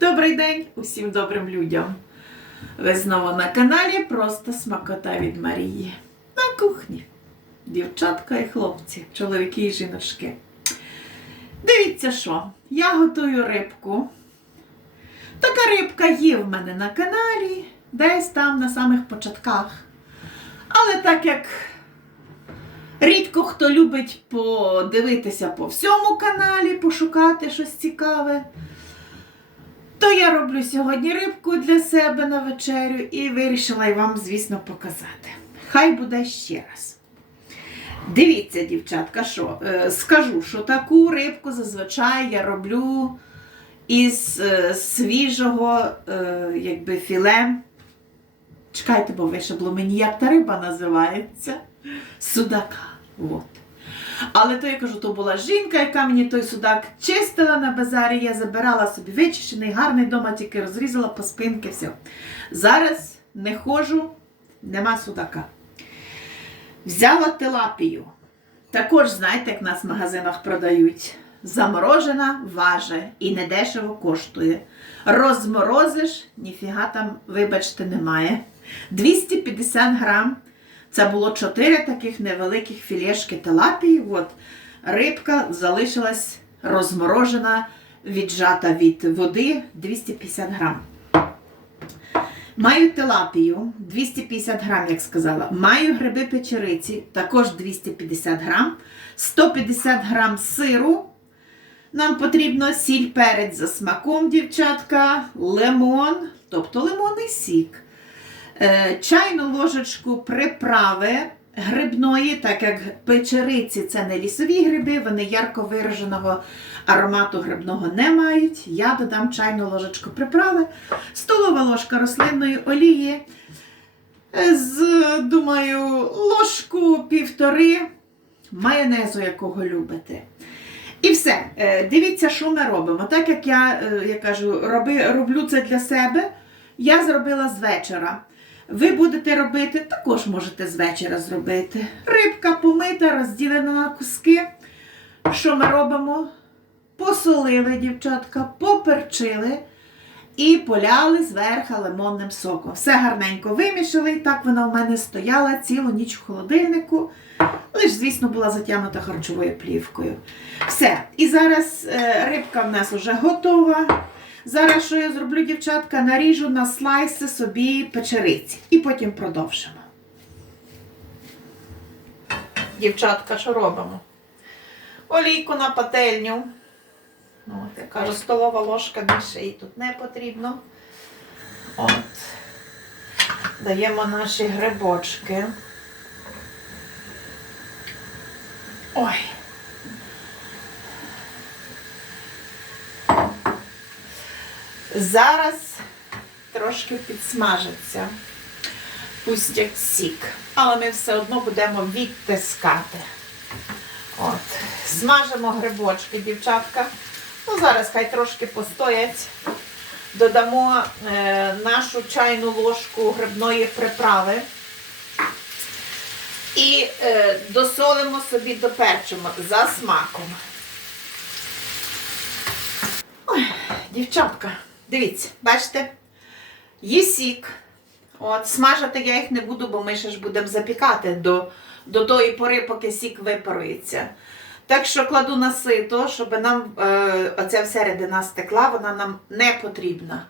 Добрий день усім добрим людям. Ви знову на каналі Просто смакота від Марії. На кухні. Дівчатка і хлопці, чоловіки і жіночки. Дивіться що, я готую рибку. Така рибка є в мене на каналі, десь там на самих початках. Але так як рідко хто любить подивитися по всьому каналі, пошукати щось цікаве, то я роблю сьогодні рибку для себе на вечерю і вирішила й вам, звісно, показати. Хай буде ще раз. Дивіться, дівчатка, що е, скажу, що таку рибку зазвичай я роблю із е, свіжого е, якби філе. Чекайте, бо вишибло мені, як та риба називається. Судака. От. Але то я кажу, то була жінка, яка мені той судак чистила на базарі. Я забирала собі вичищений, гарний дома, тільки розрізала по спинки, все. Зараз не ходжу, нема судака. Взяла тилапію. Також, знаєте, як нас в магазинах продають. Заморожена важе і недешево коштує. Розморозиш, ніфіга там, вибачте, немає. 250 грам. Це було 4 таких невеликих філешки тилапії. От рибка залишилась розморожена, віджата від води 250 грам. Маю тилапію 250 грам, як сказала. Маю гриби печериці, також 250 грам, 150 грам сиру. Нам потрібно сіль перець за смаком, дівчатка, лимон, тобто лимонний сік. Е, чайну ложечку приправи грибної, так як печериці це не лісові гриби, вони ярко вираженого аромату грибного не мають. Я додам чайну ложечку приправи, столова ложка рослинної олії. е, З, думаю, ложку півтори майонезу, якого любите. І все. Е, Дивіться, що ми робимо. Так як я, я кажу, роби, роблю це для себе, я зробила з вечора. Ви будете робити, також можете з вечора зробити. Рибка помита, розділена на куски. Що ми робимо? Посолили, дівчатка, поперчили і поляли зверху лимонним соком. Все гарненько вимішали, так вона в мене стояла цілу ніч в холодильнику. Лиш, звісно, була затягнута харчовою плівкою. Все. І зараз е, рибка в нас вже готова. Зараз, що я зроблю, дівчатка, наріжу на слайси собі печериці. І потім продовжимо. Дівчатка, що робимо? Олійку на пательню. Ну, От, я кажу, столова ложка більше їй тут не потрібно. От. Даємо наші грибочки. Ой. Зараз трошки підсмажиться. Пустять сік. Але ми все одно будемо відтискати. От. Смажимо грибочки, дівчатка. Ну, зараз хай трошки постоять. Додамо е, нашу чайну ложку грибної приправи. І е, досолимо собі доперчимо за смаком. Ой, дівчатка, дивіться, бачите, є сік. От, смажити я їх не буду, бо ми ще ж будемо запікати до, до тої пори, поки сік випарується. Так що кладу на сито, щоб нам е, оця вся рідина стекла, вона нам не потрібна.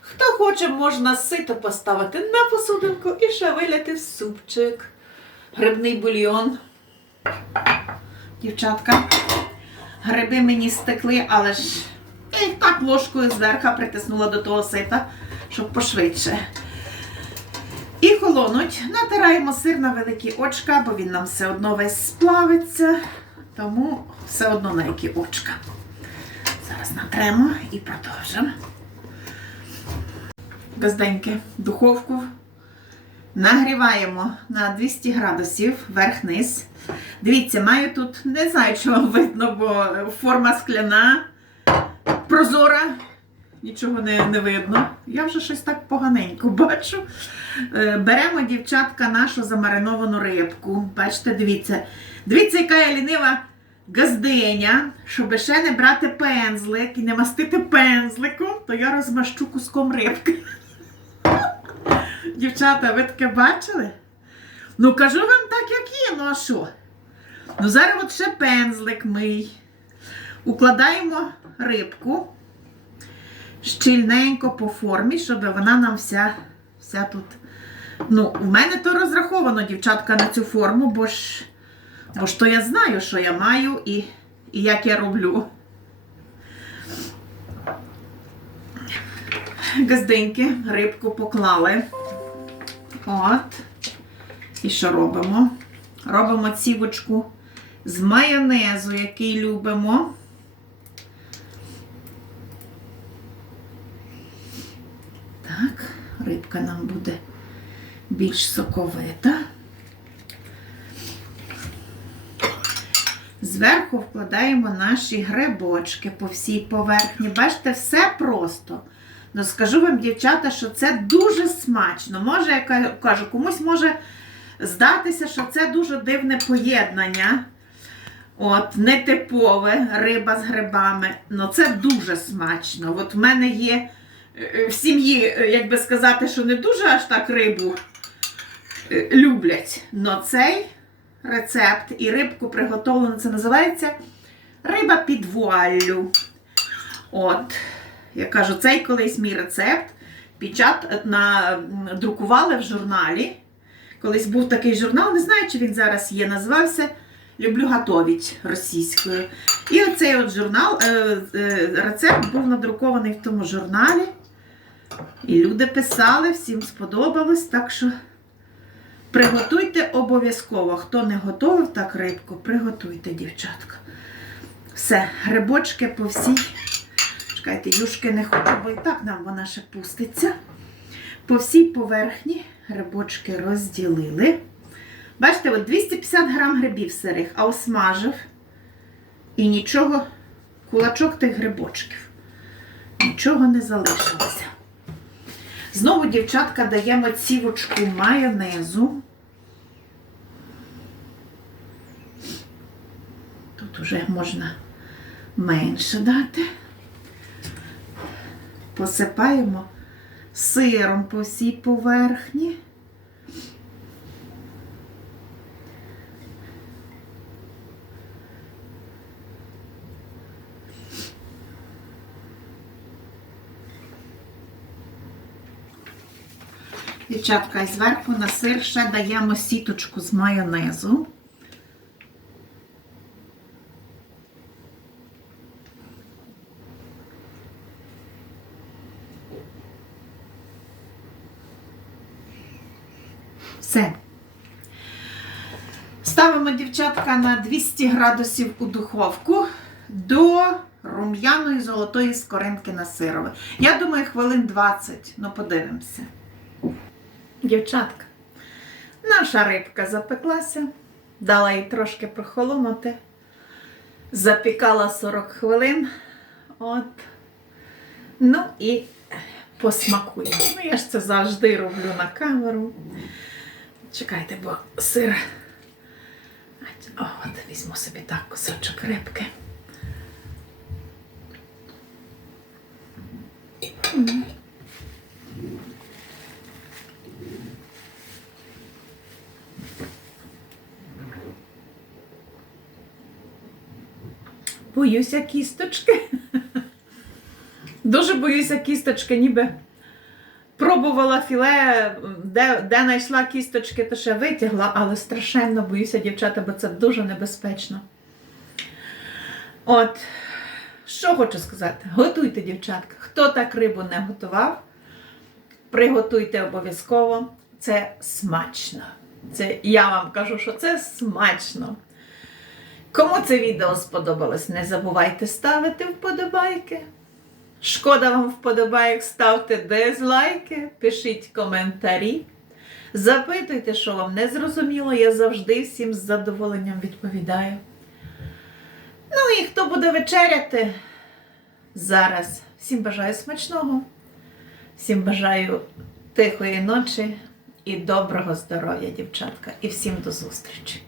Хто хоче, можна сито поставити на посудинку і ще виляти в супчик. Грибний бульйон. Дівчатка, гриби мені стекли, але ж я так ложкою зверху притиснула до того сита, щоб пошвидше. І холонуть. Натираємо сир на великі очка, бо він нам все одно весь сплавиться. Тому все одно на які очка. Зараз натремо і продовжимо. Газденьке духовку. Нагріваємо на 200 градусів верх-низ. Дивіться, маю тут, не знаю, вам видно, бо форма скляна, прозора, нічого не, не видно. Я вже щось так поганенько бачу. Е, Беремо, дівчатка, нашу замариновану рибку. Бачите, дивіться. Дивіться, яка я лінива. газдиня, щоб ще не брати пензлик і не мастити пензликом, то я розмащу куском рибки. Дівчата, ви таке бачили? Ну, кажу вам так, як є, ну а що? Ну, зараз от ще пензлик мий. Укладаємо рибку щільненько по формі, щоб вона нам вся, вся тут. Ну, в мене то розраховано, дівчатка, на цю форму, бо ж, бо ж то я знаю, що я маю і, і як я роблю. Газдиньки, рибку поклали. От. І що робимо? Робимо цівочку з майонезу, який любимо. Так, рибка нам буде більш соковита. Зверху вкладаємо наші грибочки по всій поверхні. Бачите, все просто. Ну, скажу вам, дівчата, що це дуже смачно. Може, я кажу, комусь може здатися, що це дуже дивне поєднання. От, нетипове риба з грибами. Ну, це дуже смачно. От в мене є в сім'ї, е, як би сказати, що не дуже аж так рибу е, люблять. Но цей рецепт і рибку приготовлено, це називається риба під вуаллю. От, я кажу, цей колись мій рецепт печат на, друкували в журналі. Колись був такий журнал, не знаю, чи він зараз є, називався Люблю готовить російською. І оцей от журнал, е, е, рецепт був надрукований в тому журналі. І люди писали, всім сподобалось, так що приготуйте обов'язково. Хто не готовив так рибку, приготуйте, дівчатка. Все, грибочки по всій. Чекайте, юшки не хочу, бо і так нам вона ще пуститься. По всій поверхні грибочки розділили. Бачите, от 250 грам грибів сирих, а осмажив. І нічого, кулачок тих грибочків. Нічого не залишилося. Знову, дівчатка, даємо цівочку майонезу. Тут вже можна менше дати. Посипаємо сиром по всій поверхні. Дівчатка, і зверху на сир ще даємо сіточку з майонезу. Все. Ставимо дівчатка на 200 градусів у духовку до рум'яної золотої скоринки на сирове. Я думаю, хвилин 20, ну подивимося. Дівчатка, наша рибка запеклася, дала їй трошки прохолонути, запікала 40 хвилин. От. Ну і посмакуємо. Ну, я ж це завжди роблю на камеру. Чекайте, бо сир. От візьму собі так кусочок рибки. Боюся кісточки. Дуже боюся кісточки, ніби пробувала філе, де, де знайшла кісточки, то ще витягла, але страшенно боюся, дівчата, бо це дуже небезпечно. От, що хочу сказати? Готуйте, дівчатка. Хто так рибу не готував, приготуйте обов'язково. Це смачно. Це, я вам кажу, що це смачно. Кому це відео сподобалось, не забувайте ставити вподобайки. Шкода вам вподобайок, ставте дизлайки, пишіть коментарі. Запитуйте, що вам не зрозуміло, я завжди всім з задоволенням відповідаю. Ну і хто буде вечеряти зараз, всім бажаю смачного, всім бажаю тихої ночі і доброго здоров'я, дівчатка, і всім до зустрічі!